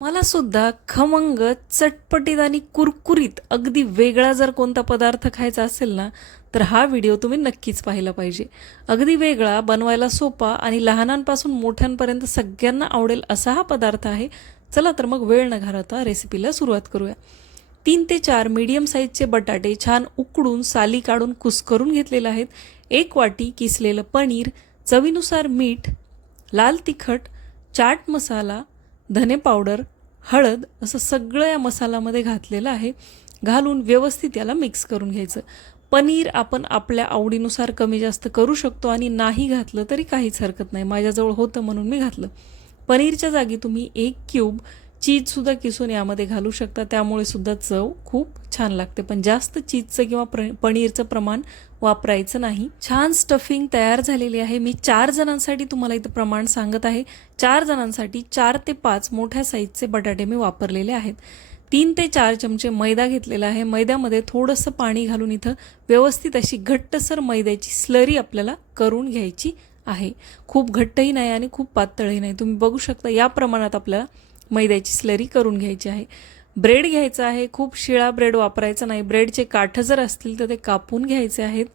मला सुद्धा खमंग, चटपटीत आणि कुरकुरीत अगदी वेगळा जर कोणता पदार्थ खायचा असेल ना, तर हा व्हिडिओ तुम्ही नक्कीच पाहिला पाहिजे. अगदी वेगळा, बनवायला सोपा आणि लहानांपासून मोठ्यांपर्यंत सगळ्यांना आवडेल असा हा पदार्थ आहे. चला तर मग वेळ न घालवता रेसिपीला सुरुवात करूया. 3 ते 4 मीडियम साईजचे बटाटे छान उकडून, साली काढून कुस्करून घेतलेले आहेत. 1 वाटी किसलेलं पनीर, चवीनुसार मीठ, लाल तिखट, चाट मसाला, धने पावडर, हळद असं सगळं या मसाल्यामध्ये घातलेलं आहे. घालून व्यवस्थित याला मिक्स करून घ्यायचं. पनीर आपण आपल्या आवडीनुसार कमी जास्त करू शकतो आणि नाही घातलं तरी काहीच हरकत नाही. माझ्याजवळ होतं म्हणून मी घातलं. पनीरच्या जागी तुम्ही 1 क्यूब चीजसुद्धा किसून यामध्ये घालू शकता. त्यामुळे सुद्धा चव खूप छान लागते. पण जास्त चीजचं किंवा पनीरचं प्रमाण वापरायचं नाही. छान स्टफिंग तयार झालेली आहे. मी 4 जणांसाठी तुम्हाला इथं प्रमाण सांगत आहे. 4 जणांसाठी 4 ते 5 मोठ्या साईजचे बटाटे मी वापरलेले आहेत. 3 ते 4 चमचे मैदा घेतलेला आहे. मैद्यामध्ये थोडंसं पाणी घालून इथं व्यवस्थित अशी घट्टसर मैद्याची स्लरी आपल्याला करून घ्यायची आहे. खूप घट्टही नाही आणि खूप पातळही नाही. तुम्ही बघू शकता या प्रमाणात आपल्याला मैद्याची स्लरी करून घ्यायची आहे. ब्रेड घ्यायचा आहे. खूप शिळा ब्रेड वापरायचा नाही. ब्रेडचे काठ जर असतील तर ते कापून घ्यायचे आहेत.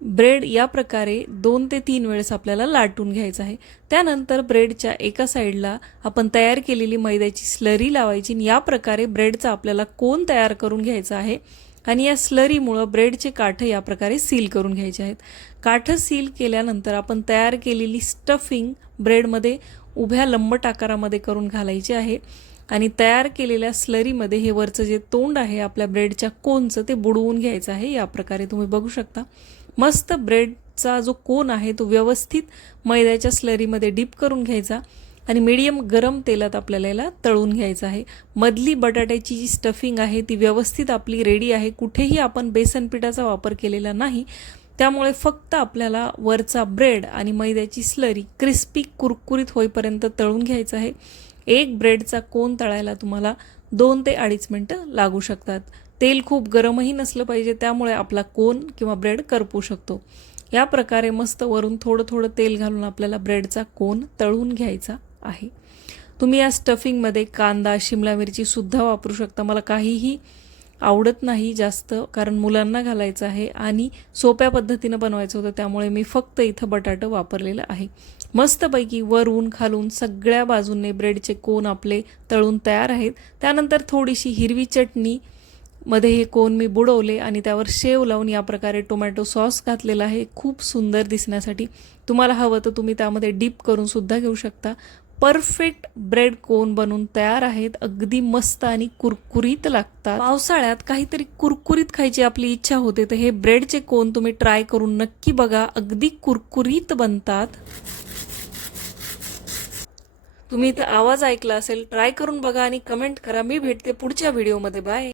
ब्रेड या प्रकारे 2 ते 3 वेळेस आपल्याला लाटून घ्यायचं आहे. त्यानंतर ब्रेडच्या एका साईडला आपण तयार केलेली मैद्याची स्लरी लावायची आणि या प्रकारे ब्रेडचा आपल्याला कोन तयार करून घ्यायचा आहे. आणि या स्लरीमुळं ब्रेडचे काठ या प्रकारे सील करून घ्यायचे आहेत. काठ सील केल्यानंतर आपण तयार केलेली स्टफिंग ब्रेडमध्ये उभ्या लंबट आकारामध्ये करून घालायची आहे. आणि तयार केलेल्या स्लरीमध्ये हे वरचं जे तोंड आहे आपल्या ब्रेडच्या कोनचं ते बुडवून घ्यायचं आहे. या प्रकारे तुम्ही बघू शकता. मस्त ब्रेडचा जो कोन आहे तो व्यवस्थित मैद्याच्या स्लरीमध्ये डीप करून घ्यायचा आणि मीडियम गरम तेलात आपल्याला याला तळून घ्यायचं आहे. मधली बटाट्याची जी स्टफिंग आहे ती व्यवस्थित आपली रेडी आहे. कुठेही आपण बेसन पिठाचा वापर केलेला नाही. त्यामुळे फक्त आपल्याला वरचा ब्रेड आणि मैद्याची स्लरी क्रिस्पी कुरकुरीत होईपर्यंत तळून घ्यायचं आहे. एक ब्रेडचा कोन तळायला तुम्हाला 2 ते 2.5 मिनटं लागू शकतात. तेल खूप गरमही नसलं पाहिजे, त्यामुळे आपला कोन किंवा ब्रेड करपू शकतो. या प्रकारे मस्त वरून थोडं थोडं तेल घालून आपल्याला ब्रेडचा कोन तळून घ्यायचा आहे. तुम्ही या स्टफिंगमध्ये कांदा, शिमला मिरचीसुद्धा वापरू शकता. मला काहीही आवडत नाही जास्त, कारण मुलांना घालायचं आहे आणि सोप्या पद्धतीनं बनवायचं होतं. त्यामुळे मी फक्त इथं बटाटं वापरलेलं आहे. मस्तपैकी वरून खालून सगळ्या बाजूंनी ब्रेडचे कोन आपले तळून तयार आहेत. त्यानंतर थोडीशी हिरवी चटणी मध्ये हे कोन मी बुडवले आणि त्यावर शेव लावून या प्रकारे टोमॅटो सॉस घातलेला आहे खूप सुंदर दिसण्यासाठी. तुम्हाला हवं तर तुम्ही त्यामध्ये डीप करून सुद्धा घेऊ शकता. परफेक्ट ब्रेड कोन बनून तयार आहेत. अगदी मस्त आणि कुरकुरीत लागतात. पावसाळ्यात काहीतरी कुरकुरीत खायची आपली इच्छा होते, तर हे ब्रेडचे कोन तुम्ही ट्राय करून नक्की बघा. अगदी कुरकुरीत बनतात. तुम्ही इथं आवाज ऐकला असेल, ट्राय करून बघा आणि कमेंट करा. मी भेटते पुढच्या व्हिडिओमध्ये. बाय.